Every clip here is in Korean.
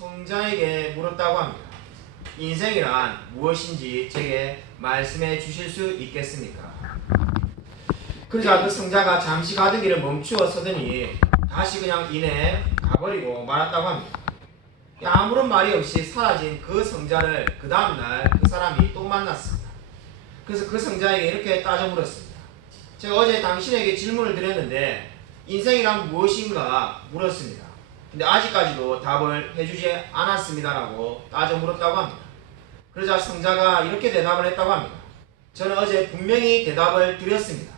성자에게 물었다고 합니다. 인생이란 무엇인지 제게 말씀해 주실 수 있겠습니까? 그러자 그 성자가 잠시 가던 길을 멈추어 서더니 다시 그냥 이내 가버리고 말았다고 합니다. 아무런 말이 없이 사라진 그 성자를 그 다음날 그 사람이 또 만났습니다. 그래서 그 성자에게 이렇게 따져 물었습니다. 제가 어제 당신에게 질문을 드렸는데 인생이란 무엇인가 물었습니다. 근데 아직까지도 답을 해주지 않았습니다라고 따져 물었다고 합니다. 그러자 성자가 이렇게 대답을 했다고 합니다. 저는 어제 분명히 대답을 드렸습니다.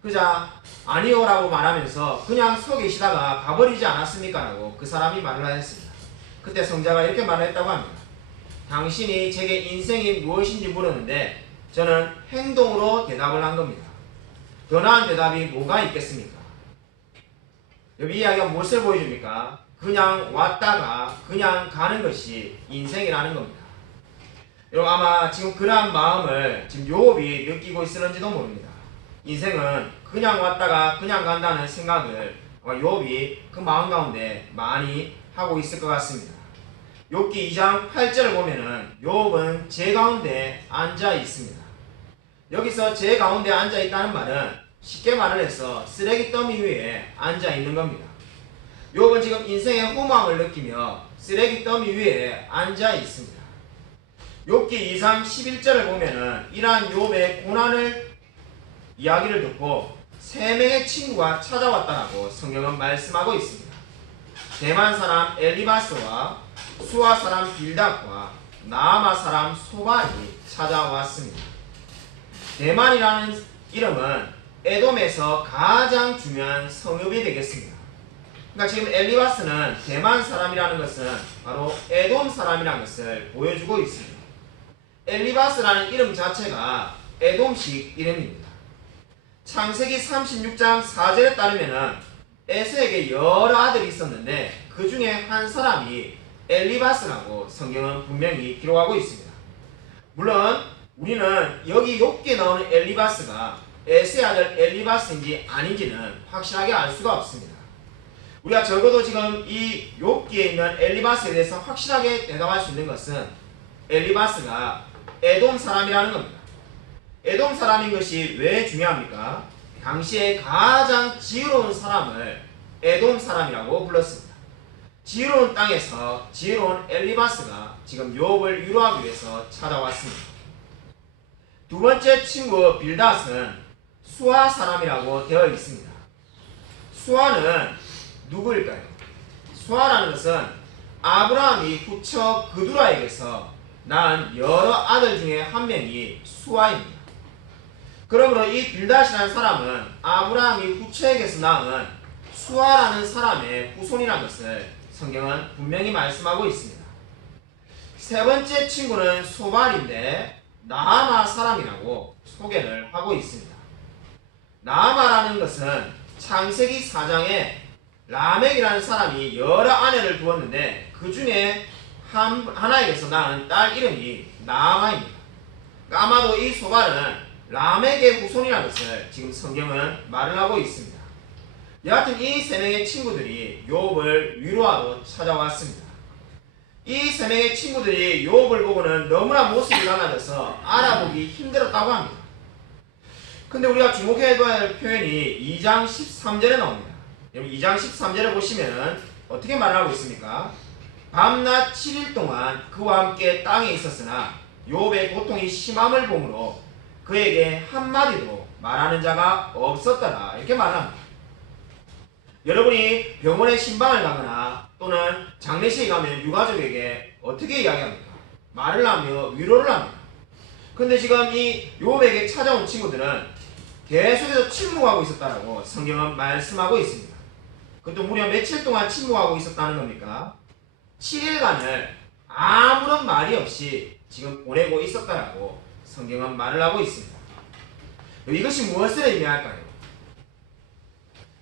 그러자 아니요라고 말하면서 그냥 서 계시다가 가버리지 않았습니까? 라고 그 사람이 말을 하였습니다. 그때 성자가 이렇게 말을 했다고 합니다. 당신이 제게 인생이 무엇인지 물었는데 저는 행동으로 대답을 한 겁니다. 더 나은 대답이 뭐가 있겠습니까? 여기 이야기가 무엇을 보여줍니까? 그냥 왔다가 그냥 가는 것이 인생이라는 겁니다. 여러분 아마 지금 그러한 마음을 지금 요업이 느끼고 있을는지도 모릅니다. 인생은 그냥 왔다가 그냥 간다는 생각을 요업이 그 마음 가운데 많이 하고 있을 것 같습니다. 욥기 2장 8절을 보면은 욥은 제 가운데 앉아 있습니다. 여기서 제 가운데 앉아 있다는 말은 쉽게 말을 해서 쓰레기 더미 위에 앉아 있는 겁니다. 욥은 지금 인생의 호망을 느끼며 쓰레기 더미 위에 앉아 있습니다. 욥기 2장 11절을 보면은 이러한 욥의 고난을 이야기를 듣고 3명의 친구가 찾아왔다라고 성경은 말씀하고 있습니다. 대만 사람 엘리바스와 수아 사람 빌닷과 나아마 사람 소발이 찾아왔습니다. 대만이라는 이름은 에돔에서 가장 중요한 성읍이 되겠습니다. 그러니까 지금 엘리바스는 대만 사람이라는 것은 바로 에돔 사람이라는 것을 보여주고 있습니다. 엘리바스라는 이름 자체가 에돔식 이름입니다. 창세기 36장 4절에 따르면 에서에게 여러 아들이 있었는데 그 중에 한 사람이 엘리바스라고 성경은 분명히 기록하고 있습니다. 물론 우리는 여기 욥기에 나오는 엘리바스가 에서의 아들 엘리바스인지 아닌지는 확실하게 알 수가 없습니다. 우리가 적어도 지금 이 욥기에 있는 엘리바스에 대해서 확실하게 대답할 수 있는 것은 엘리바스가 에돔 사람이라는 겁니다. 에돔 사람인 것이 왜 중요합니까? 당시에 가장 지혜로운 사람을 에돔 사람이라고 불렀습니다. 지혜로운 땅에서 지혜로운 엘리바스가 지금 욥을 위로하기 위해서 찾아왔습니다. 두 번째 친구 빌닷은 수아 사람이라고 되어 있습니다. 수아는 누구일까요? 수아라는 것은 아브라함이 후처 그두라에게서 낳은 여러 아들 중에 한 명이 수아입니다. 그러므로 이 빌닷이라는 사람은 아브라함이 후처에게서 낳은 수아라는 사람의 후손이라는 것을 성경은 분명히 말씀하고 있습니다. 세 번째 친구는 소발인데 나아마 사람이라고 소개를 하고 있습니다. 나아마라는 것은 창세기 4장에 라멕이라는 사람이 여러 아내를 두었는데 그 중에 하나에게서 낳은 딸 이름이 나아마입니다. 그러니까 아마도 이 소발은 라멕의 후손이라는 것을 지금 성경은 말을 하고 있습니다. 여하튼 이 세 명의 친구들이 욥을 위로하러 찾아왔습니다. 이 세 명의 친구들이 욥을 보고는 너무나 모습이 달라져서 알아보기 힘들었다고 합니다. 근데 우리가 주목해야 할 표현이 2장 13절에 나옵니다. 여러분 2장 13절을 보시면 어떻게 말하고 있습니까? 밤낮 7일 동안 그와 함께 땅에 있었으나 욥의 고통이 심함을 보므로 그에게 한마디도 말하는 자가 없었더라 이렇게 말합니다. 여러분이 병원에 신방을 가거나 또는 장례식에 가면 유가족에게 어떻게 이야기합니까? 말을 하며 위로를 합니다. 근데 지금 이 욥에게 찾아온 친구들은 계속해서 침묵하고 있었다라고 성경은 말씀하고 있습니다. 그것도 무려 며칠 동안 침묵하고 있었다는 겁니까? 7일간을 아무런 말이 없이 지금 보내고 있었다라고 성경은 말을 하고 있습니다. 이것이 무엇을 의미할까요?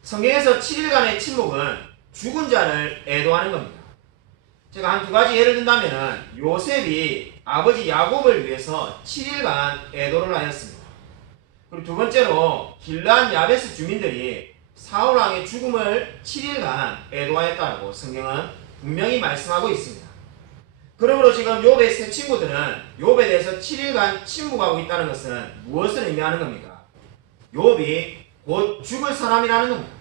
성경에서 7일간의 침묵은 죽은 자를 애도하는 겁니다. 제가 한 두 가지 예를 든다면 요셉이 아버지 야곱을 위해서 7일간 애도를 하였습니다. 그리고 두 번째로 길르앗 야베스 주민들이 사울왕의 죽음을 7일간 애도하였다고 성경은 분명히 말씀하고 있습니다. 그러므로 지금 욥의 세 친구들은 욥에 대해서 7일간 침묵하고 있다는 것은 무엇을 의미하는 겁니까? 욥이 곧 죽을 사람이라는 겁니다.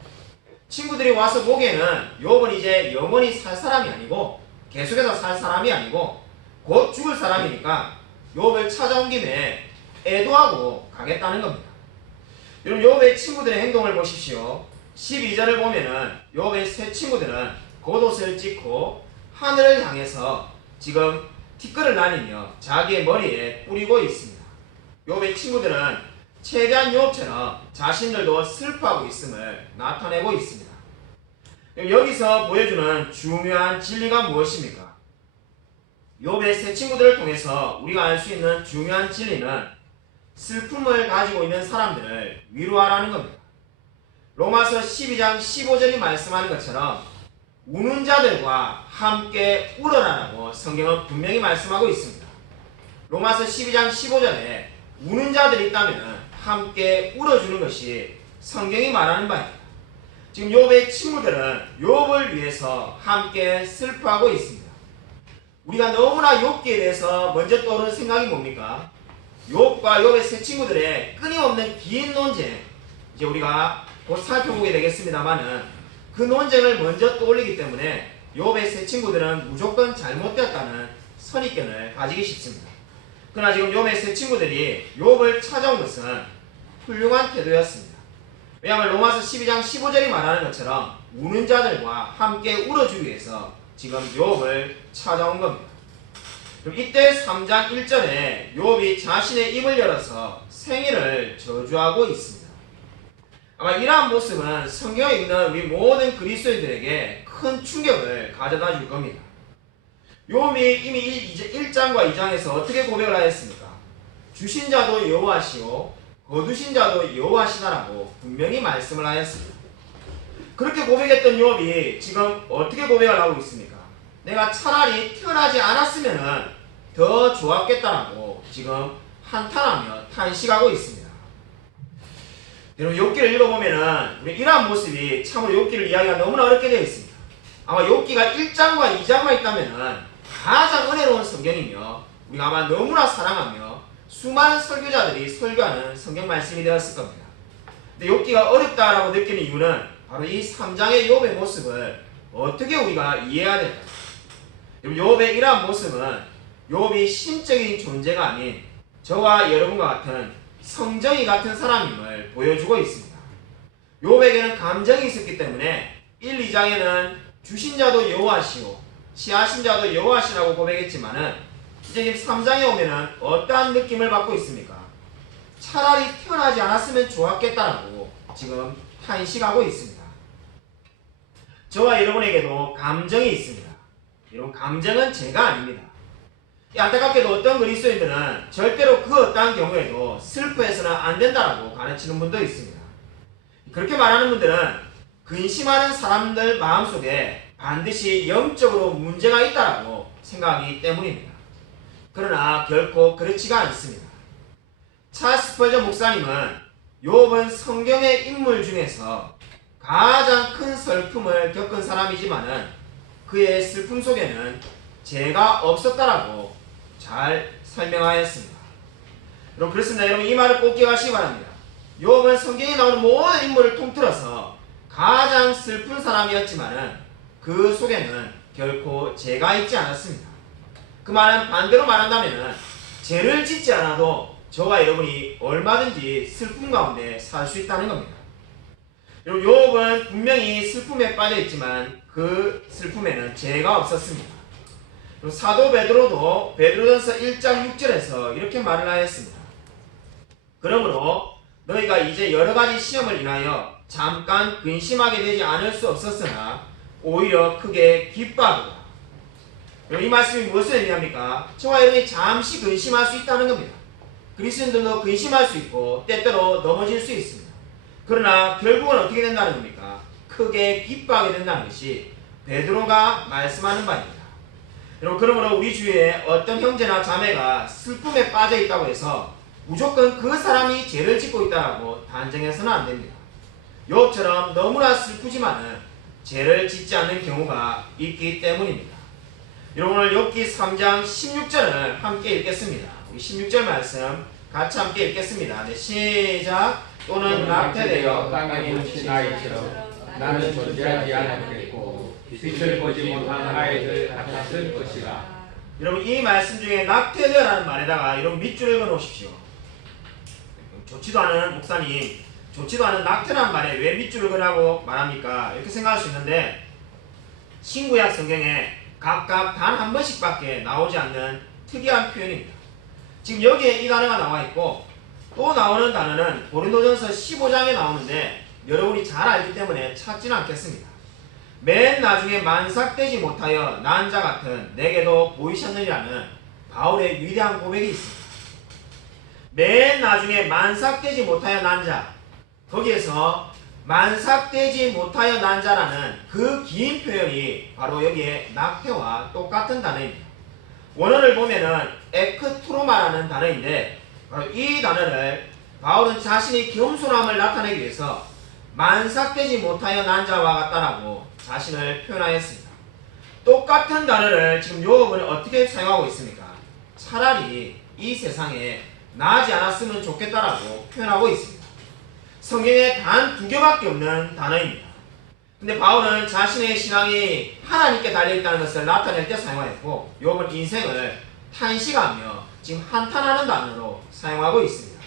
친구들이 와서 보기에는 욥은 이제 영원히 살 사람이 아니고 계속해서 살 사람이 아니고 곧 죽을 사람이니까 욥을 찾아온 김에 애도하고 가겠다는 겁니다. 여러분 욥의 친구들의 행동을 보십시오. 12절을 보면은 욥의 세 친구들은 겉옷을 찢고 하늘을 향해서 지금 티끌을 나뉘며 자기의 머리에 뿌리고 있습니다. 욥의 친구들은 최대한 욥처럼 자신들도 슬퍼하고 있음을 나타내고 있습니다. 여기서 보여주는 중요한 진리가 무엇입니까? 욥의 세 친구들을 통해서 우리가 알 수 있는 중요한 진리는 슬픔을 가지고 있는 사람들을 위로하라는 겁니다. 로마서 12장 15절이 말씀하는 것처럼 우는 자들과 함께 울어라라고 성경은 분명히 말씀하고 있습니다. 로마서 12장 15절에 우는 자들이 있다면 함께 울어주는 것이 성경이 말하는 바입니다. 지금 욥의 친구들은 욥을 위해서 함께 슬퍼하고 있습니다. 우리가 너무나 욥기에 대해서 먼저 떠오르는 생각이 뭡니까? 욥과 욥의 세 친구들의 끊임없는 긴 논쟁, 이제 우리가 곧 살펴보게 되겠습니다만은 그 논쟁을 먼저 떠올리기 때문에 욥의 세 친구들은 무조건 잘못되었다는 선입견을 가지기 쉽습니다. 그러나 지금 욥의 세 친구들이 욥을 찾아온 것은 훌륭한 태도였습니다. 왜냐하면 로마서 12장 15절이 말하는 것처럼 우는 자들과 함께 울어주기 위해서 지금 욥을 찾아온 겁니다. 그럼 이때 3장 1절에 욥이 자신의 입을 열어서 생일을 저주하고 있습니다. 아마 이러한 모습은 성경에 있는 우리 모든 그리스도인들에게 큰 충격을 가져다 줄 겁니다. 욥이 이미 1장과 2장에서 어떻게 고백을 하였습니까? 주신 자도 여호와시오 거두신 자도 여호와시다라고 분명히 말씀을 하였습니다. 그렇게 고백했던 욥이 지금 어떻게 고백을 하고 있습니까? 내가 차라리 태어나지 않았으면 더 좋았겠다라고 지금 한탄하며 탄식하고 있습니다. 여러분 욥기를 읽어보면은 우리 이러한 모습이 참으로 욥기를 이야기가 너무나 어렵게 되어 있습니다. 아마 욥기가 1장과 2장만 있다면은 가장 은혜로운 성경이며 우리가 아마 너무나 사랑하며 수많은 설교자들이 설교하는 성경 말씀이 되었을 겁니다. 근데 욥기가 어렵다라고 느끼는 이유는 바로 이 3장의 욥의 모습을 어떻게 우리가 이해해야 될까? 욥의 이러한 모습은 욥이 신적인 존재가 아닌 저와 여러분과 같은 성정이 같은 사람임을 보여주고 있습니다. 욥에게는 감정이 있었기 때문에 1, 2장에는 주신 자도 여호와시오 취하신 자도 여호와시라고 고백했지만은 이제 지금 3장에 오면은 어떠한 느낌을 받고 있습니까? 차라리 태어나지 않았으면 좋았겠다라고 지금 탄식하고 있습니다. 저와 여러분에게도 감정이 있습니다. 여러분 감정은 죄가 아닙니다. 안타깝게도 어떤 그리스도인들은 절대로 그 어떠한 경우에도 슬퍼해서는 안 된다라고 가르치는 분도 있습니다. 그렇게 말하는 분들은 근심하는 사람들 마음속에 반드시 영적으로 문제가 있다라고 생각하기 때문입니다. 그러나 결코 그렇지가 않습니다. 찰스 스펄전 목사님은 욥은 성경의 인물 중에서 가장 큰 슬픔을 겪은 사람이지만은 그의 슬픔 속에는 죄가 없었다라고 잘 설명하였습니다. 여러분 그렇습니다. 여러분 이 말을 꼭 기억하시기 바랍니다. 욥은 성경에 나오는 모든 인물을 통틀어서 가장 슬픈 사람이었지만은 그 속에는 결코 죄가 있지 않았습니다. 그 말은 반대로 말한다면은 죄를 짓지 않아도 저와 여러분이 얼마든지 슬픔 가운데 살 수 있다는 겁니다. 여러분 욥은 분명히 슬픔에 빠져 있지만 그 슬픔에는 죄가 없었습니다. 사도 베드로도 베드로전서 1장 6절에서 이렇게 말을 하였습니다. 그러므로 너희가 이제 여러가지 시험을 인하여 잠깐 근심하게 되지 않을 수 없었으나 오히려 크게 기뻐하도다. 이 말씀이 무엇을 의미합니까? 저와 여러분이 잠시 근심할 수 있다는 겁니다. 그리스도인들도 근심할 수 있고 때때로 넘어질 수 있습니다. 그러나 결국은 어떻게 된다는 겁니까? 크게 기뻐하게 된다는 것이 베드로가 말씀하는 바입니다. 여러분 그러므로 우리 주위에 어떤 형제나 자매가 슬픔에 빠져 있다고 해서 무조건 그 사람이 죄를 짓고 있다고 단정해서는 안 됩니다. 욥처럼 너무나 슬프지만은 죄를 짓지 않는 경우가 있기 때문입니다. 여러분 오늘 욥기 3장 16절을 함께 읽겠습니다. 우리 16절 말씀 같이 함께 읽겠습니다. 네, 시작. 또는 낙태되어 땅에 묻힌 아이처럼 나는 존재하지 않았겠고 빛을 보지 못한 아이들 같았을 것이라. 여러분 이 말씀 중에 낙태되어라는 말에다가 이런 밑줄을 그어놓으십시오. 좋지도 않은 목사님, 좋지도 않은 낙태라는 말에 왜 밑줄을 그라고 말합니까? 이렇게 생각할 수 있는데 신구약 성경에 각각 단 한 번씩밖에 나오지 않는 특이한 표현입니다. 지금 여기에 이 단어가 나와 있고 또 나오는 단어는 고린도전서 15장에 나오는데 여러분이 잘 알기 때문에 찾지는 않겠습니다. 맨 나중에 만삭되지 못하여 난 자 같은 내게도 보이셨느니라는 바울의 위대한 고백이 있습니다. 맨 나중에 만삭되지 못하여 난 자, 거기에서 만삭되지 못하여 난 자라는 그 긴 표현이 바로 여기에 낙태와 똑같은 단어입니다. 원어를 보면은 에크트로마라는 단어인데 바로 이 단어를 바울은 자신의 겸손함을 나타내기 위해서 만삭되지 못하여 난 자와 같다라고 자신을 표현하였습니다. 똑같은 단어를 지금 욥은 어떻게 사용하고 있습니까? 차라리 이 세상에 나지 않았으면 좋겠다라고 표현하고 있습니다. 성경에 단 2개밖에 없는 단어입니다. 근데 바울은 자신의 신앙이 하나님께 달려있다는 것을 나타낼 때 사용하였고 욥은 인생을 탄식하며 지금 한탄하는 단어로 사용하고 있습니다.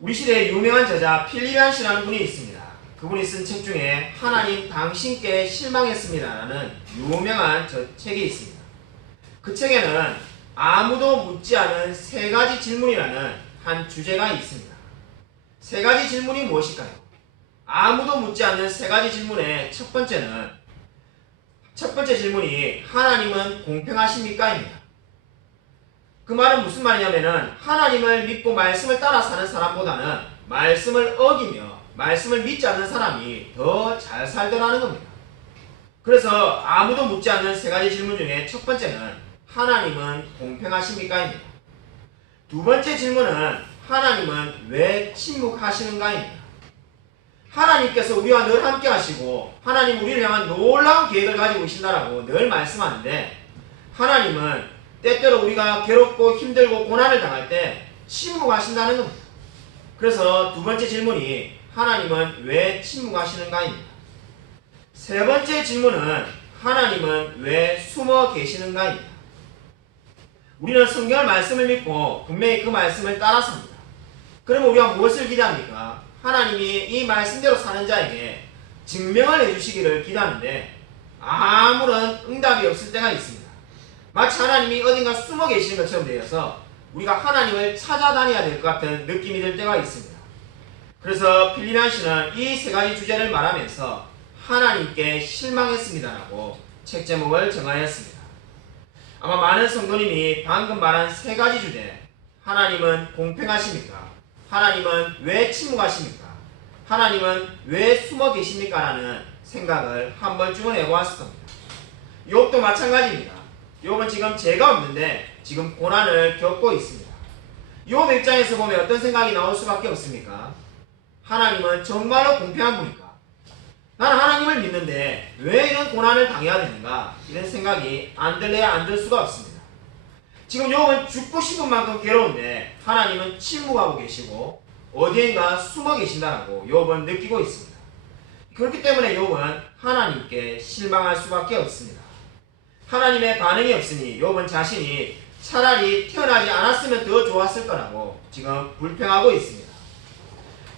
우리 시대의 유명한 저자 필리안 씨라는 분이 있습니다. 그분이 쓴 책 중에 하나님 당신께 실망했습니다라는 유명한 책이 있습니다. 그 책에는 아무도 묻지 않은 3가지 질문이라는 한 주제가 있습니다. 3가지 질문이 무엇일까요? 아무도 묻지 않는 3가지 질문의 첫 번째 질문이 하나님은 공평하십니까? 입니다. 그 말은 무슨 말이냐면은 하나님을 믿고 말씀을 따라 사는 사람보다는 말씀을 어기며 말씀을 믿지 않는 사람이 더 잘 살더라는 겁니다. 그래서 아무도 묻지 않는 3가지 질문 중에 첫 번째는 하나님은 공평하십니까? 입니다. 두 번째 질문은 하나님은 왜 침묵하시는가입니다. 하나님께서 우리와 늘 함께 하시고 하나님 우리를 향한 놀라운 계획을 가지고 계신다라고 늘 말씀하는데 하나님은 때때로 우리가 괴롭고 힘들고 고난을 당할 때 침묵하신다는 겁니다. 그래서 두 번째 질문이 하나님은 왜 침묵하시는가입니다. 세 번째 질문은 하나님은 왜 숨어 계시는가입니다. 우리는 성경의 말씀을 믿고 분명히 그 말씀을 따라 삽니다. 그러면 우리가 무엇을 기대합니까? 하나님이 이 말씀대로 사는 자에게 증명을 해주시기를 기대하는데 아무런 응답이 없을 때가 있습니다. 마치 하나님이 어딘가 숨어 계시는 것처럼 되어서 우리가 하나님을 찾아다녀야 될 것 같은 느낌이 들 때가 있습니다. 그래서 필리안 씨는 이 3가지 주제를 말하면서 하나님께 실망했습니다라고 책 제목을 정하였습니다. 아마 많은 성도님이 방금 말한 3가지 주제, 하나님은 공평하십니까? 하나님은 왜 침묵하십니까? 하나님은 왜 숨어 계십니까? 라는 생각을 한 번쯤은 해보았을 겁니다. 욥도 마찬가지입니다. 욥은 지금 죄가 없는데 지금 고난을 겪고 있습니다. 욥 입장에서 보면 어떤 생각이 나올 수밖에 없습니까? 하나님은 정말로 공평한 분일까? 나는 하나님을 믿는데 왜 이런 고난을 당해야 되는가? 이런 생각이 안 들래야 안 들 수가 없습니다. 지금 욥은 죽고 싶은 만큼 괴로운데 하나님은 침묵하고 계시고 어디엔가 숨어 계신다라고 욥은 느끼고 있습니다. 그렇기 때문에 욥은 하나님께 실망할 수밖에 없습니다. 하나님의 반응이 없으니 욥은 자신이 차라리 태어나지 않았으면 더 좋았을 거라고 지금 불평하고 있습니다.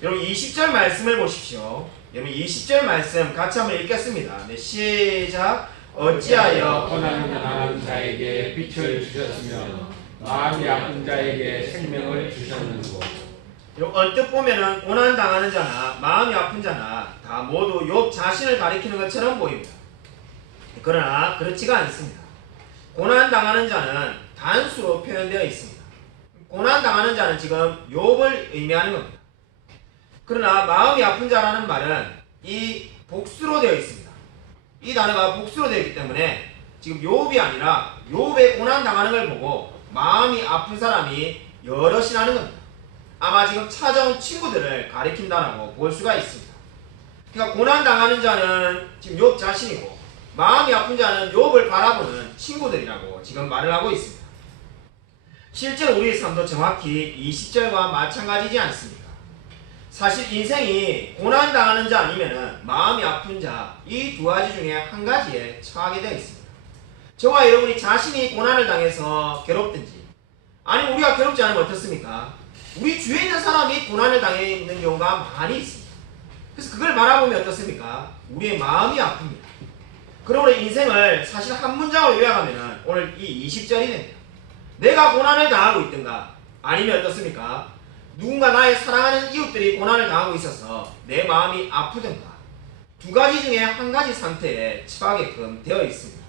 여러분 20절 말씀을 보십시오. 여러분 20절 말씀 같이 한번 읽겠습니다. 네, 시작. 어찌하여 고난을 당하는 자에게 빛을 주셨으며 마음이 아픈 자에게 생명을 주셨는고. 언뜻 보면은 고난 당하는 자나 마음이 아픈 자나 다 모두 욥 자신을 가리키는 것처럼 보입니다. 그러나 그렇지가 않습니다. 고난 당하는 자는 단수로 표현되어 있습니다. 고난 당하는 자는 지금 욥을 의미하는 겁니다. 그러나 마음이 아픈 자라는 말은 이 복수로 되어 있습니다. 이 단어가 복수로 되어 있기 때문에 지금 욥이 아니라 욥의 고난 당하는 걸 보고 마음이 아픈 사람이 여럿이라는 겁니다. 아마 지금 찾아온 친구들을 가리킨다라고 볼 수가 있습니다. 그러니까 고난당하는 자는 지금 욥 자신이고 마음이 아픈 자는 욥을 바라보는 친구들이라고 지금 말을 하고 있습니다. 실제로 우리의 삶도 정확히 20절과 마찬가지지 않습니까? 사실 인생이 고난당하는 자 아니면은 마음이 아픈 자 이 두 가지 중에 한 가지에 처하게 되어 있습니다. 저와 여러분이 자신이 고난을 당해서 괴롭든지 아니면 우리가 괴롭지 않으면 어떻습니까? 우리 주위에 있는 사람이 고난을 당해 있는 경우가 많이 있습니다. 그래서 그걸 바라보면 어떻습니까? 우리의 마음이 아픕니다. 그러므로 인생을 사실 한 문장으로 요약하면 오늘 이 20절이 됩니다. 내가 고난을 당하고 있든가 아니면 어떻습니까? 누군가 나의 사랑하는 이웃들이 고난을 당하고 있어서 내 마음이 아프든가 두 가지 중에 한 가지 상태에 처하게끔 되어 있습니다.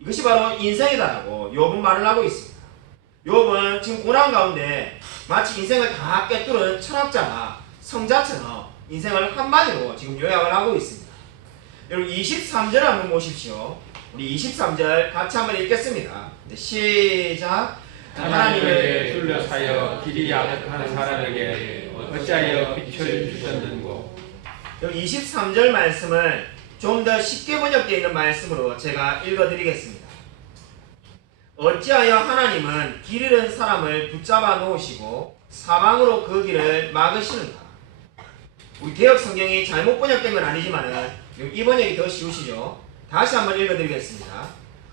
이것이 바로 인생이다라고 욥은 말을 하고 있습니다. 욥은 지금 고난 가운데 마치 인생을 다 꿰뚫은 철학자나 성자처럼 인생을 한마디로 지금 요약을 하고 있습니다. 여러분 23절 한번 보십시오. 우리 23절 같이 한번 읽겠습니다. 네, 시작. 하나님의 둘러싸여 길이 야속한 사람에게 어찌하여 빛을 주셨는고. 여기 23절 말씀을 좀 더 쉽게 번역되어 있는 말씀으로 제가 읽어드리겠습니다. 어찌하여 하나님은 길 잃은 사람을 붙잡아 놓으시고 사방으로 그 길을 막으시는가. 우리 개혁 성경이 잘못 번역된 건 아니지만 이 번역이 더 쉬우시죠. 다시 한번 읽어드리겠습니다.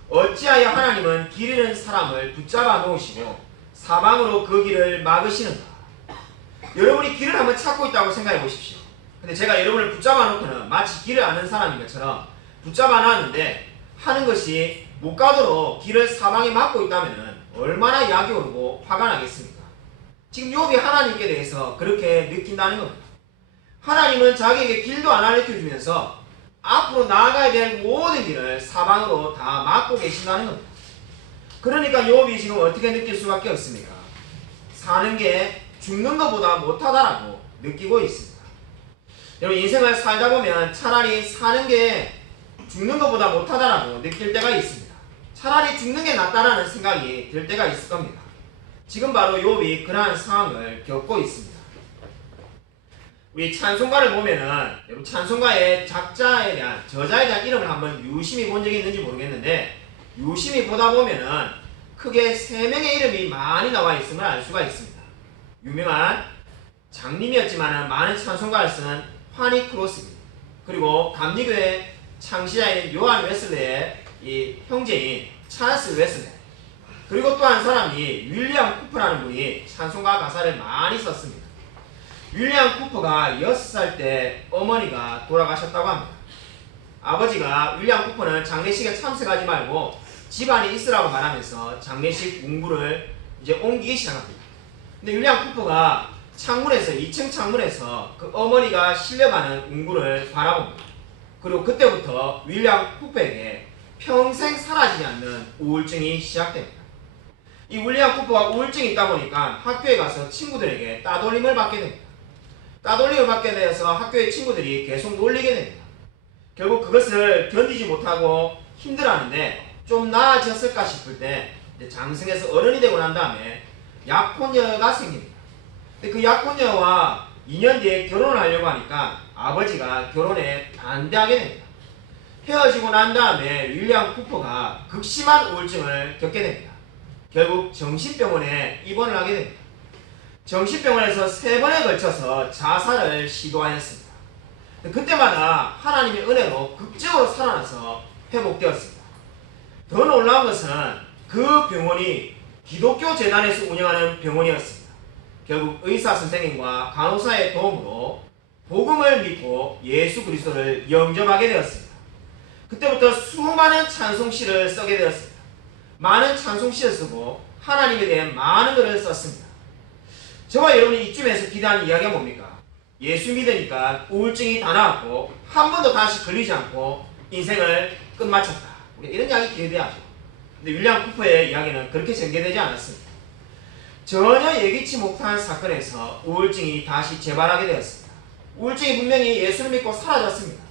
어찌하여 하나님은 길 잃은 사람을 붙잡아 놓으시고 사방으로 그 길을 막으시는가. 여러분이 길을 한번 찾고 있다고 생각해 보십시오. 근데 제가 여러분을 붙잡아 놓고는 마치 길을 아는 사람인 것처럼 붙잡아 놨는데 하는 것이 못 가도록 길을 사방에 막고 있다면 얼마나 약이 오르고 화가 나겠습니까? 지금 욥이 하나님께 대해서 그렇게 느낀다는 겁니다. 하나님은 자기에게 길도 안 알려주면서 앞으로 나아가야 될 모든 길을 사방으로 다 막고 계신다는 겁니다. 그러니까 욥이 지금 어떻게 느낄 수밖에 없습니까? 사는 게 죽는 것보다 못하다라고 느끼고 있습니다. 여러분 인생을 살다 보면 차라리 사는 게 죽는 것보다 못하다라고 느낄 때가 있습니다. 차라리 죽는 게 낫다라는 생각이 들 때가 있을 겁니다. 지금 바로 욥이 그러한 상황을 겪고 있습니다. 우리 찬송가를 보면은 여러분 찬송가의 작자에 대한 저자에 대한 이름을 한번 유심히 본 적이 있는지 모르겠는데 유심히 보다 보면은 크게 세 명의 이름이 많이 나와 있음을 알 수가 있습니다. 유명한 장님이었지만 많은 찬송가를 쓴 화니 크로스비, 그리고 감리교회 창시자인 요한 웨슬레의 이 형제인 찰스 웨슬레, 그리고 또 한 사람이 윌리엄 쿠퍼라는 분이 찬송가 가사를 많이 썼습니다. 윌리엄 쿠퍼가 6살 때 어머니가 돌아가셨다고 합니다. 아버지가 윌리엄 쿠퍼는 장례식에 참석하지 말고 집안에 있으라고 말하면서 장례식 운구를 이제 옮기기 시작합니다. 근데 윌리엄 쿠퍼가 창문에서 2층 창문에서 그 어머니가 실려가는 운구를 바라봅니다. 그리고 그때부터 윌리엄 쿠퍼에게 평생 사라지지 않는 우울증이 시작됩니다. 이 윌리엄 쿠퍼가 우울증이 있다 보니까 학교에 가서 친구들에게 따돌림을 받게 됩니다. 따돌림을 받게 되어서 학교의 친구들이 계속 놀리게 됩니다. 결국 그것을 견디지 못하고 힘들어하는데 좀 나아졌을까 싶을 때 장성해서 어른이 되고 난 다음에 약혼녀가 생깁니다. 근데 그 약혼녀와 2년 뒤에 결혼을 하려고 하니까 아버지가 결혼에 반대하게 됩니다. 헤어지고 난 다음에 윌리엄 쿠퍼가 극심한 우울증을 겪게 됩니다. 결국 정신병원에 입원을 하게 됩니다. 정신병원에서 3번에 걸쳐서 자살을 시도하였습니다. 그때마다 하나님의 은혜로 극적으로 살아나서 회복되었습니다. 더 놀라운 것은 그 병원이 기독교 재단에서 운영하는 병원이었습니다. 결국 의사 선생님과 간호사의 도움으로 복음을 믿고 예수 그리스도를 영접하게 되었습니다. 그때부터 수많은 찬송시를 쓰게 되었습니다. 많은 찬송시를 쓰고 하나님에 대한 많은 글을 썼습니다. 저와 여러분이 이쯤에서 기대하는 이야기가 뭡니까? 예수 믿으니까 우울증이 다 나았고 한 번도 다시 걸리지 않고 인생을 끝마쳤다. 우리가 이런 이야기 기대하죠. 근데 윌리엄 쿠퍼의 이야기는 그렇게 전개되지 않았습니다. 전혀 예기치 못한 사건에서 우울증이 다시 재발하게 되었습니다. 우울증이 분명히 예수를 믿고 사라졌습니다.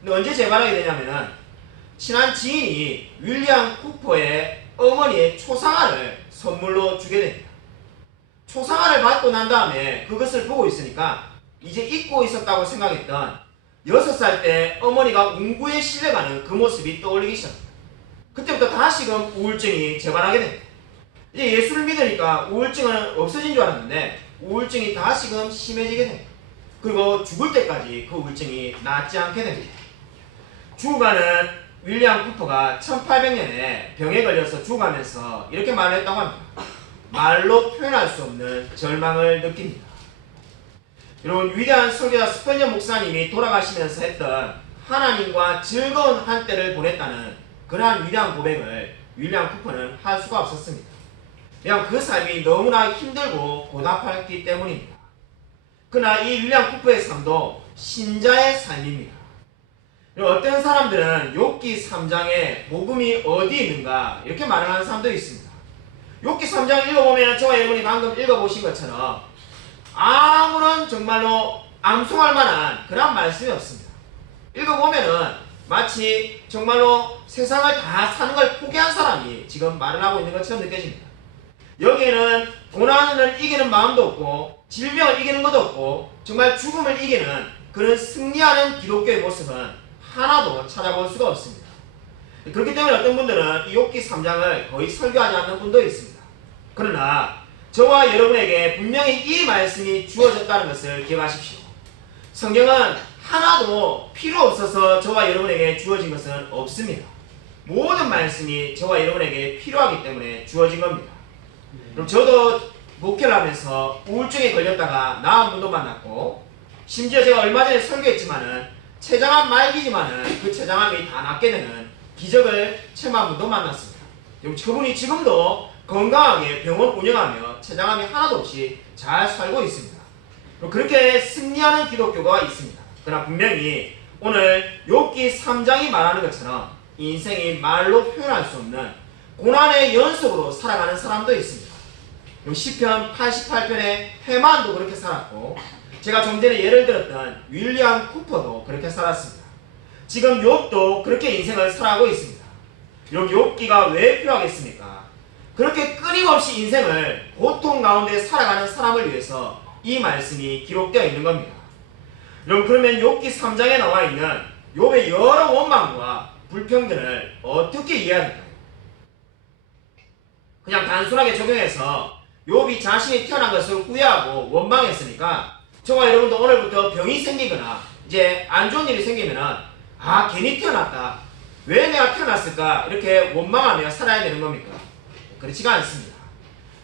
근데 언제 재발하게 되냐면은 친한 지인이 윌리엄 쿠퍼의 어머니의 초상화를 선물로 주게 됩니다. 초상화를 받고 난 다음에 그것을 보고 있으니까 이제 잊고 있었다고 생각했던 6살 때 어머니가 운구에 실려가는 그 모습이 떠올리기 시작합니다. 그때부터 다시금 우울증이 재발하게 됩니다. 이제 예수를 믿으니까 우울증은 없어진 줄 알았는데 우울증이 다시금 심해지게 됩니다. 그리고 죽을 때까지 그 우울증이 낫지 않게 됩니다. 죽어가는 윌리엄 쿠퍼가 1800년에 병에 걸려서 죽어가면서 이렇게 말을 했다고 합니다. 말로 표현할 수 없는 절망을 느낍니다. 여러분, 위대한 설교자 스펄전 목사님이 돌아가시면서 했던 하나님과 즐거운 한때를 보냈다는 그러한 위대한 고백을 윌리엄 쿠퍼는 할 수가 없었습니다. 그냥 그 삶이 너무나 힘들고 고달팠기 때문입니다. 그러나 이 윌리엄 쿠퍼의 삶도 신자의 삶입니다. 어떤 사람들은 욥기 3장에 복음이 어디 있는가 이렇게 말을 하는 사람도 있습니다. 욥기 3장 읽어보면 저와 여러분이 방금 읽어보신 것처럼 아무런 정말로 암송할 만한 그런 말씀이 없습니다. 읽어보면은 마치 정말로 세상을 다 사는 걸 포기한 사람이 지금 말을 하고 있는 것처럼 느껴집니다. 여기에는 고난을 이기는 마음도 없고 질병을 이기는 것도 없고 정말 죽음을 이기는 그런 승리하는 기독교의 모습은 하나도 찾아볼 수가 없습니다. 그렇기 때문에 어떤 분들은 이 욥기 3장을 거의 설교하지 않는 분도 있습니다. 그러나 저와 여러분에게 분명히 이 말씀이 주어졌다는 것을 기억하십시오. 성경은 하나도 필요 없어서 저와 여러분에게 주어진 것은 없습니다. 모든 말씀이 저와 여러분에게 필요하기 때문에 주어진 겁니다. 그럼 저도 목회를 하면서 우울증에 걸렸다가 나은 분도 만났고, 심지어 제가 얼마 전에 설교했지만은 췌장암 말기지만은 그 췌장암이 다 낫게 되는 기적을 체험한 분도 만났습니다. 그분이 지금도 건강하게 병원 운영하며 췌장암이 하나도 없이 잘 살고 있습니다. 그렇게 승리하는 기독교가 있습니다. 그러나 분명히 오늘 욥기 3장이 말하는 것처럼 인생이 말로 표현할 수 없는 고난의 연속으로 살아가는 사람도 있습니다. 시편 88편의 헤만도 그렇게 살았고, 제가 좀 전에 예를 들었던 윌리엄 쿠퍼도 그렇게 살았습니다. 지금 욥도 그렇게 인생을 살아가고 있습니다. 여러분, 욥기가 왜 필요하겠습니까? 그렇게 끊임없이 인생을 고통 가운데 살아가는 사람을 위해서 이 말씀이 기록되어 있는 겁니다. 여러분, 그러면 욥기 3장에 나와 있는 욥의 여러 원망과 불평들을 어떻게 이해해야 될까요? 그냥 단순하게 적용해서 욥이 자신이 태어난 것을 후회하고 원망했으니까 저와 여러분도 오늘부터 병이 생기거나 이제 안 좋은 일이 생기면은 괜히 태어났다, 왜 내가 태어났을까, 이렇게 원망하며 살아야 되는 겁니까? 그렇지가 않습니다.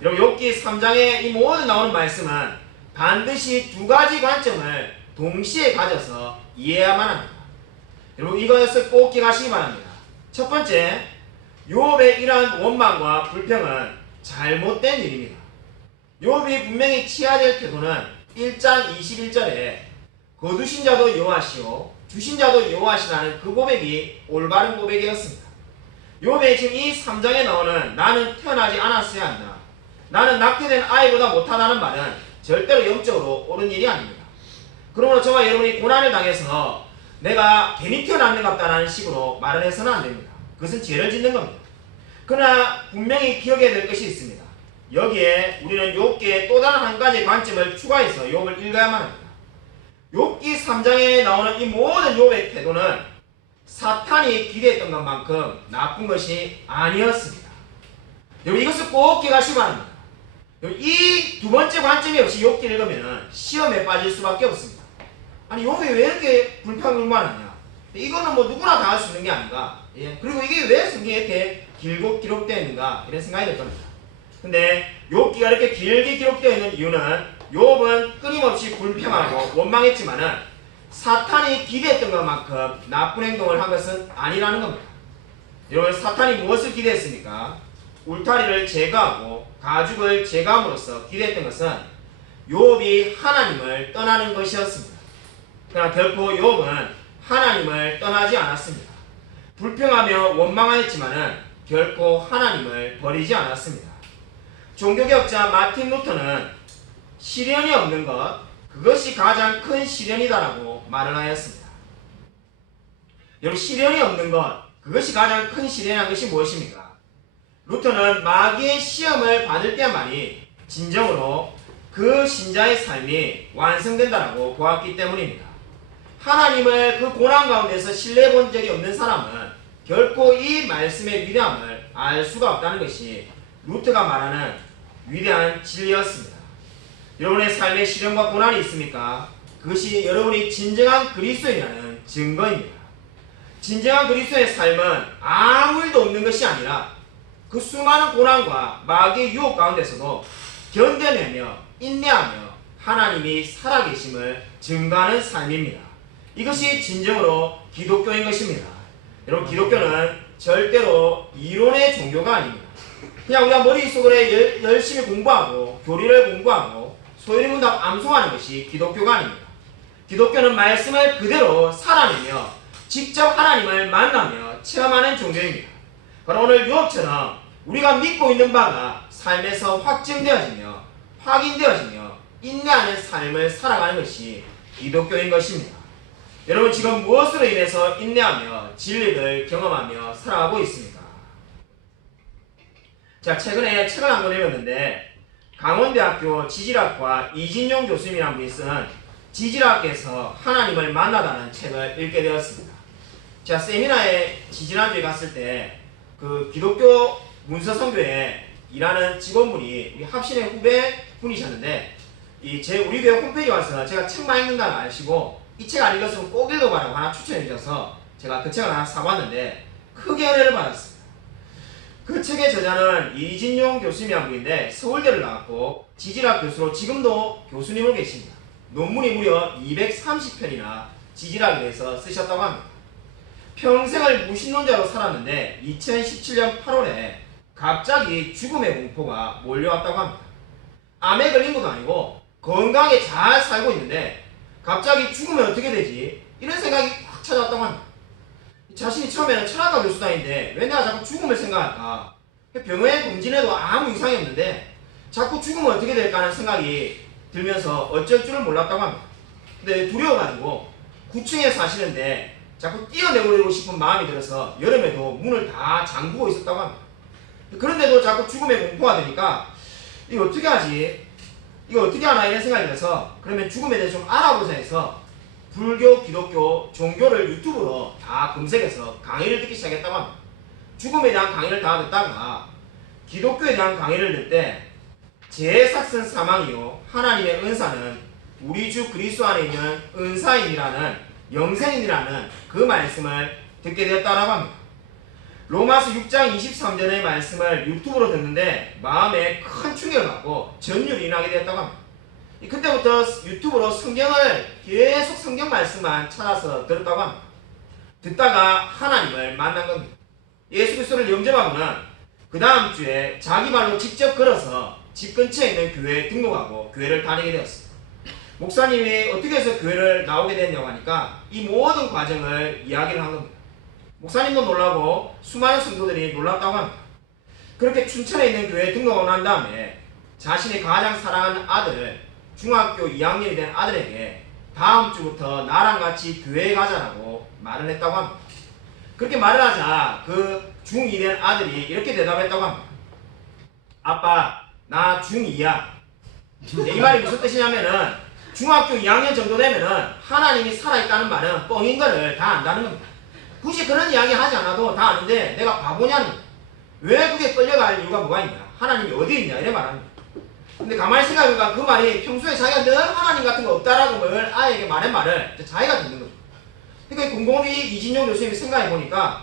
여러분, 욥기 3장에 이 모든 나오는 말씀은 반드시 두 가지 관점을 동시에 가져서 이해해야만 합니다. 여러분, 이것을 꼭 기억하시기 바랍니다. 첫 번째, 욥의 이러한 원망과 불평은 잘못된 일입니다. 욥이 분명히 취해야 될 태도는 1장 21절에 거두신 자도 여호와시오 주신 자도 여호와시라는 그 고백이 올바른 고백이었습니다. 욥의 지금 이 3장에 나오는 나는 태어나지 않았어야 한다, 나는 낙태된 아이보다 못하다는 말은 절대로 영적으로 옳은 일이 아닙니다. 그러므로 저와 여러분이 고난을 당해서 내가 괜히 태어났는 것 같다는 식으로 말을 해서는 안 됩니다. 그것은 죄를 짓는 겁니다. 그러나 분명히 기억해야 될 것이 있습니다. 여기에 우리는 욥기에 또 다른 한 가지 관점을 추가해서 욥을 읽어야만 합니다. 욥기 3장에 나오는 이 모든 욥의 태도는 사탄이 기대했던 것만큼 나쁜 것이 아니었습니다. 여러분, 이것을 꼭 기억하시기 바랍니다. 이 두 번째 관점이 없이 욥기를 읽으면 시험에 빠질 수밖에 없습니다. 아니, 욥이 왜 이렇게 불평불만하냐, 이거는 뭐 누구나 다 할 수 있는 게 아닌가, 그리고 이게 왜 성경에 이렇게 길고 기록되어 있는가, 이런 생각이 들 겁니다. 근데 욥기가 이렇게 길게 기록되어 있는 이유는 욥은 끊임없이 불평하고 원망했지만은 사탄이 기대했던 것만큼 나쁜 행동을 한 것은 아니라는 겁니다. 여러분, 사탄이 무엇을 기대했습니까? 울타리를 제거하고 가죽을 제거함으로써 기대했던 것은 욥이 하나님을 떠나는 것이었습니다. 그러나 결코 욥은 하나님을 떠나지 않았습니다. 불평하며 원망하였지만은 결코 하나님을 버리지 않았습니다. 종교개혁자 마틴 루터는 시련이 없는 것, 그것이 가장 큰 시련이다라고 말을 하였습니다. 여러분, 시련이 없는 것, 그것이 가장 큰 시련이라는 것이 무엇입니까? 루터는 마귀의 시험을 받을 때만이 진정으로 그 신자의 삶이 완성된다라고 보았기 때문입니다. 하나님을 그 고난 가운데서 신뢰해 본 적이 없는 사람은 결코 이 말씀의 위대함을 알 수가 없다는 것이 루트가 말하는 위대한 진리였습니다. 여러분의 삶에 시련과 고난이 있습니까? 그것이 여러분이 진정한 그리스도인이라는 증거입니다. 진정한 그리스도의 삶은 아무 일도 없는 것이 아니라 그 수많은 고난과 마귀의 유혹 가운데서도 견뎌내며 인내하며 하나님이 살아계심을 증거하는 삶입니다. 이것이 진정으로 기독교인 것입니다. 여러분, 기독교는 절대로 이론의 종교가 아닙니다. 그냥 우리가 머릿속으로 열심히 공부하고 교리를 공부하고 소유리문답 암송하는 것이 기독교가 아닙니다. 기독교는 말씀을 그대로 살아내며 직접 하나님을 만나며 체험하는 종교입니다. 바로 오늘 유업처럼 우리가 믿고 있는 바가 삶에서 확증되어지며 확인되어지며 인내하는 삶을 살아가는 것이 기독교인 것입니다. 여러분, 지금 무엇으로 인해서 인내하며 진리를 경험하며 살아가고 있습니까? 자, 최근에 책을 한 권 읽었는데 강원대학교 지질학과 이진용 교수님이라는 분이 쓴 지질학에서 하나님을 만나다는 책을 읽게 되었습니다. 제가 세미나에 지지난주에 갔을 때 그 기독교 문서선교에 일하는 직원분이 우리 합신의 후배 분이셨는데 우리 교회 홈페이지에 와서 제가 책만 읽는다는 걸 아시고 이 책 안 읽었으면 꼭 읽어봐라고 하나 추천해 주셔서 제가 그 책을 하나 사봤는데 크게 은혜를 받았습니다. 그 책의 저자는 이진용 교수님이라는 분인데 서울대를 나왔고 지질학 교수로 지금도 교수님으로 계십니다. 논문이 무려 230편이나 지질학에 대해서 쓰셨다고 합니다. 평생을 무신론자로 살았는데 2017년 8월에 갑자기 죽음의 공포가 몰려왔다고 합니다. 암에 걸린 것도 아니고 건강하게 잘 살고 있는데 갑자기 죽으면 어떻게 되지? 이런 생각이 확 찾아왔다고 합니다. 자신이 처음에는 철학과 교수다인데 왜 내가 자꾸 죽음을 생각할까? 병원에 검진해도 아무 이상이 없는데 자꾸 죽으면 어떻게 될까 하는 생각이 들면서 어쩔 줄을 몰랐다고 합니다. 근데 두려워가지고 9층에 사시는데 자꾸 뛰어내버리고 싶은 마음이 들어서 여름에도 문을 다 잠그고 있었다고 합니다. 그런데도 자꾸 죽음의 공포가 되니까 이거 어떻게 하지? 이거 어떻게 하나 이런 생각이 들어서 그러면 죽음에 대해서 좀 알아보자 해서 불교, 기독교, 종교를 유튜브로 다 검색해서 강의를 듣기 시작했다고 합니다. 죽음에 대한 강의를 다 듣다가 기독교에 대한 강의를 듣을 때 제사슨 사망이요 하나님의 은사는 우리 주 그리스도 안에 있는 은사인이라는 영생인이라는 그 말씀을 듣게 되었다고 합니다. 로마서 6장 23절의 말씀을 유튜브로 듣는데 마음에 큰 충격을 받고 전율이 나게 되었다고 합니다. 그때부터 유튜브로 성경을 계속 성경 말씀만 찾아서 들었다고 합니다. 듣다가 하나님을 만난 겁니다. 예수 그리스도를 영접하고는 그 다음 주에 자기 발로 직접 걸어서 집 근처에 있는 교회에 등록하고 교회를 다니게 되었습니다. 목사님이 어떻게 해서 교회를 나오게 됐냐고 하니까 이 모든 과정을 이야기를 한 겁니다. 목사님도 놀라고 수많은 성도들이 놀랐다고 합니다. 그렇게 춘천에 있는 교회에 등록을 한 다음에 자신이 가장 사랑하는 아들, 중학교 2학년이 된 아들에게 다음 주부터 나랑 같이 교회에 가자라고 말을 했다고 합니다. 그렇게 말을 하자 그 중2 된 아들이 이렇게 대답했다고 합니다. 아빠, 나 중2야. 이 말이 무슨 뜻이냐면은 중학교 2학년 정도 되면은 하나님이 살아있다는 말은 뻥인 거를 다 안다는 겁니다. 굳이 그런 이야기 하지 않아도 다 아는데 내가 바보냐는 거야. 왜 그게 끌려갈 이유가 뭐가 있냐? 하나님이 어디 있냐? 이래 말합니다. 근데 가만히 생각해보니까 그 말이 평소에 자기가 늘 하나님 같은 거 없다라고 늘 아이에게 말한 말을 자기가 듣는 거죠. 그러니까 곰곰이 이진용 교수님이 생각해보니까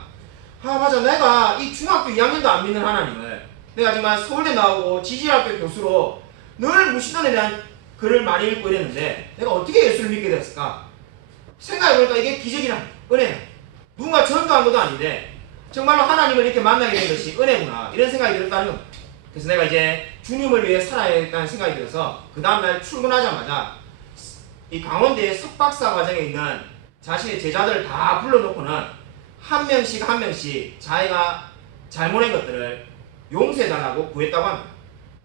아 맞아, 내가 이 중학교 2학년도 안 믿는 하나님을 내가 정말 서울대 나오고 지질학교 교수로 늘 무신론에 대한 글을 많이 읽고 이랬는데 내가 어떻게 예수를 믿게 되었을까? 생각해보니까 이게 기적이라 은혜야. 누군가 전도한 것도 아닌데 정말로 하나님을 이렇게 만나게 된 것이 은혜구나 이런 생각이 들었다는 겁니다. 그래서 내가 이제 주님을 위해 살아야겠다는 생각이 들어서 그 다음날 출근하자마자 이 강원대의 석박사 과정에 있는 자신의 제자들을 다 불러놓고는 한 명씩 자기가 잘못한 것들을 용서해달라고 구했다고 합니다.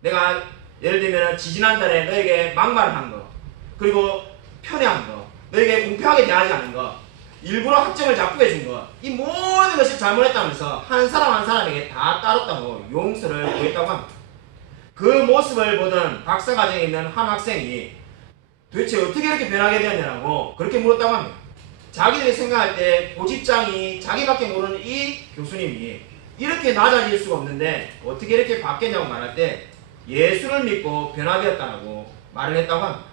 내가 예를 들면 지지난달에 너에게 막말을 한 거, 그리고 편애한 거, 너에게 공평하게 대하지 않은 거, 일부러 학점을 자꾸해 준 거, 이 모든 것을 잘못했다면서 한 사람 한 사람에게 다 따랐다고 용서를 구했다고 합니다. 그 모습을 보던 박사과정에 있는 한 학생이 도대체 어떻게 이렇게 변하게 되었냐고 그렇게 물었다고 합니다. 자기들이 생각할 때 고집장이 자기밖에 모르는 이 교수님이 이렇게 낮아질 수가 없는데 어떻게 이렇게 바뀌었냐고 말할 때 예수를 믿고 변화되었다고 말을 했다고 합니다.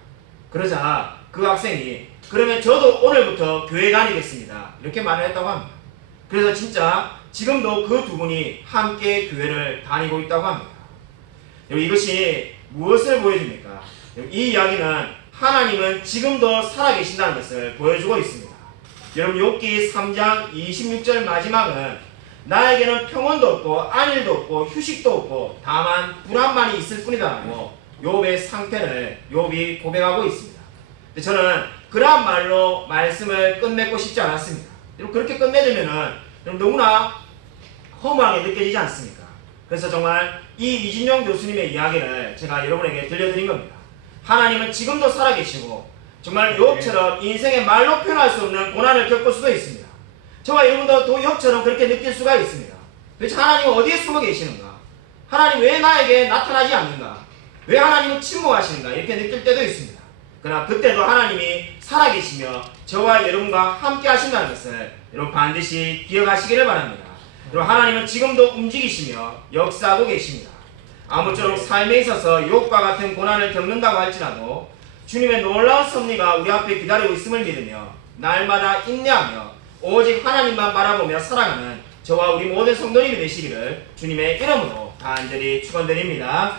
그러자 그 학생이 그러면 저도 오늘부터 교회 다니겠습니다. 이렇게 말을 했다고 합니다. 그래서 진짜 지금도 그 두 분이 함께 교회를 다니고 있다고 합니다. 여러분 이것이 무엇을 보여줍니까? 이 이야기는 하나님은 지금도 살아계신다는 것을 보여주고 있습니다. 여러분 욥기 3장 26절 마지막은 나에게는 평온도 없고 안일도 없고 휴식도 없고 다만 불안만이 있을 뿐이다라고 욥의 상태를 욥이 고백하고 있습니다. 저는 그러한 말로 말씀을 끝맺고 싶지 않았습니다. 여러분 그렇게 끝맺으면은 너무나 허무하게 느껴지지 않습니까? 그래서 정말 이 이진용 교수님의 이야기를 제가 여러분에게 들려드린 겁니다. 하나님은 지금도 살아계시고 정말 욥처럼 인생의 말로 표현할 수 없는 고난을 겪을 수도 있습니다. 저와 여러분도 욥처럼 그렇게 느낄 수가 있습니다. 도대체 하나님은 어디에 숨어 계시는가? 하나님 왜 나에게 나타나지 않는가? 왜 하나님은 침묵하시는가? 이렇게 느낄 때도 있습니다. 그러나 그때도 하나님이 살아계시며 저와 여러분과 함께 하신다는 것을 여러분 반드시 기억하시기를 바랍니다. 여러분 하나님은 지금도 움직이시며 역사하고 계십니다. 아무쪼록 삶에 있어서 욥과 같은 고난을 겪는다고 할지라도 주님의 놀라운 섭리가 우리 앞에 기다리고 있음을 믿으며 날마다 인내하며 오직 하나님만 바라보며 살아가는 저와 우리 모든 성도님이 되시기를 주님의 이름으로 간절히 축원드립니다.